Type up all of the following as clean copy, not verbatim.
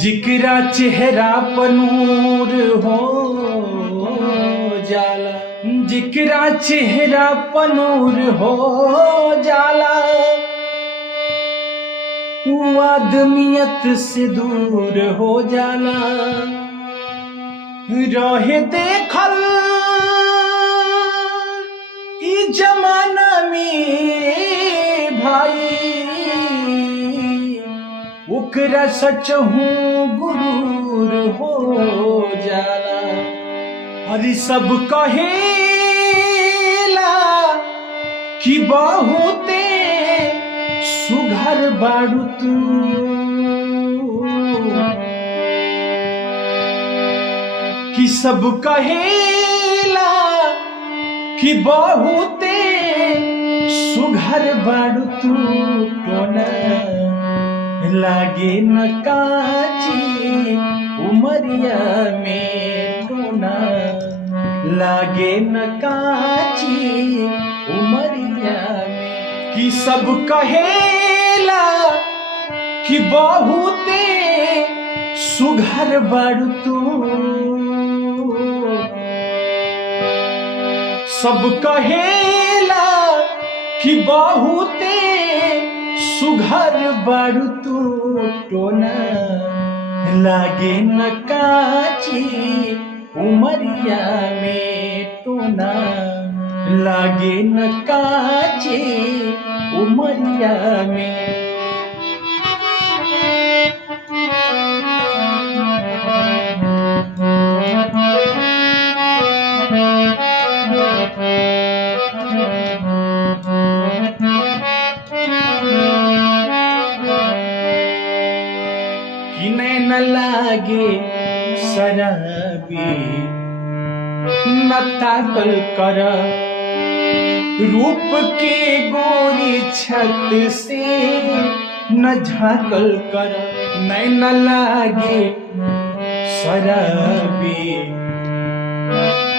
जिकरा चेहरा पर नूर हो जाला, जिकरा चेहरा पर नूर हो जाला, वो आदमियत से दूर हो जाला। रहे देखल ई जमाना में भाई, ओकरा सच हूँ गुरूर हो जाला। अरे सब कहेला कि बहुते सुघर बाड़ू तू, कि सब कहेला कि बहुते सुघर बाड़ू तू, टोना लागे न काची उमरिया में, टोना लागे न काची उमरिया में। कि सब कहेला कि बहुते सुघर बाड़ू तू, सब कहेला कि बहुते सुघर बाड़ू तू, टोना लागे न काची उमरिया में, टोना लागे न काची उमरिया में। कि नैन लागे शराबी न ताकल कर, रूप के गोरी छत से न झाकल कर। नैन लागे शराबी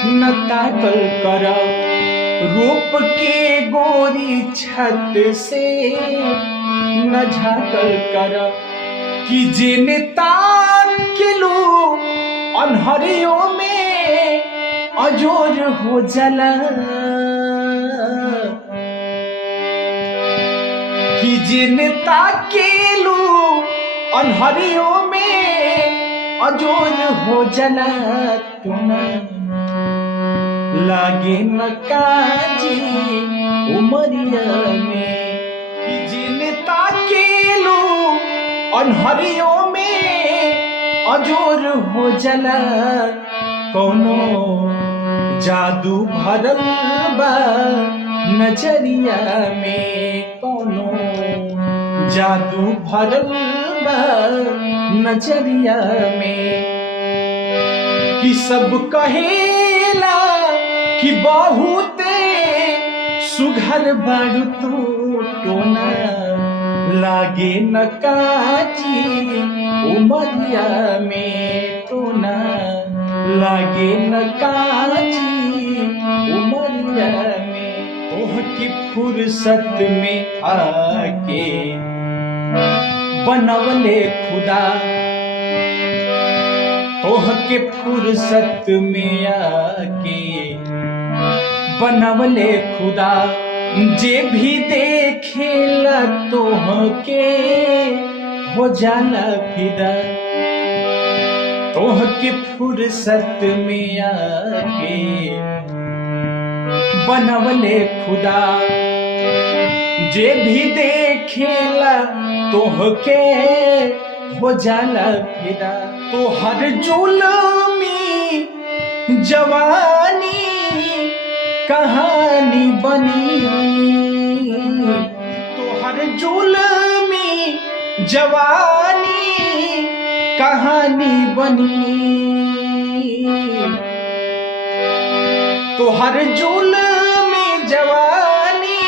न ताकल कर, रूप के गोरी छत से न झाकल कर। कि जेने ताकिलू अनहरियों में अजोर हो जाला, कि जेने ताकिलू अनहरियों में अजोर हो जाला, टोना लागे न काजी उमरिया में। कि जेने ताकिलू अनहरियों में अजोर हो जाला, कोनो जादू भरल बा नजरिया में, कोनो जादू भरल बा नजरिया में। कि सब कहेला कि बहुते सुघर बाड़ू तू, टोना लागे न काची उमरिया में, टोना लागे न काची उमरिया में। तोह की फुर्सत में आके बनवले खुदा, तोह के फुर्सत में आके बनवले खुदा। जे भी देखेला तोह के हो जाला फिदा, तोह के फुर्सत में आके बनवले खुदा। जे भी देखेला तोह के हो जाला फिदा। तो हर जुल्मी जवानी कहानी बनी, तो हर जुल्मी जवानी कहानी बनी, तो हर जुल्मी जवानी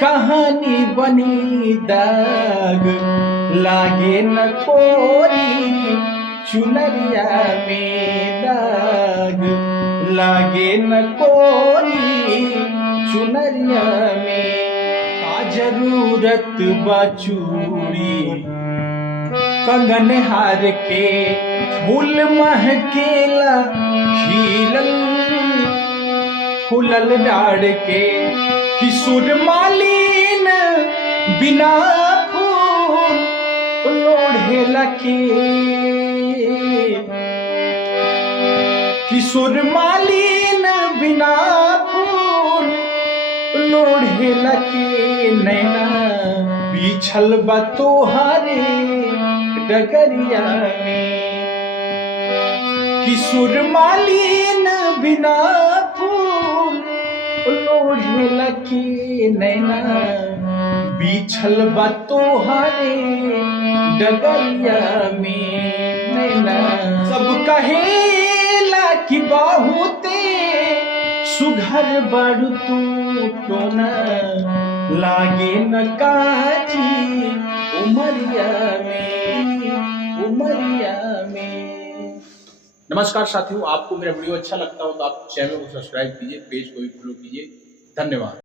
कहानी बनी। दाग लागे न कोरी चुनरिया में, दाग लागे न कोरी चुनरिया में का जरूरत बचूरी कंगन हार के फूल महकेला खिलल फूलल डाड़ के किशोर मालिन बिना फूल लोढ़ेला के किशोर मालिन बिना फूल लोढ़ेला के नैना बिछल बा तोहारे डगरिया में किशोर मालिन बिना फूल लोढ़ेला के नैना बिछल बा तोहारे डगरिया में नैना सब कहेला कि बहुते सुघर बारू तू टोना लागे न काची उमरिया में। नमस्कार साथियों, आपको मेरा वीडियो अच्छा लगता हो तो आप चैनल को सब्सक्राइब कीजिए, पेज को भी फॉलो कीजिए। धन्यवाद।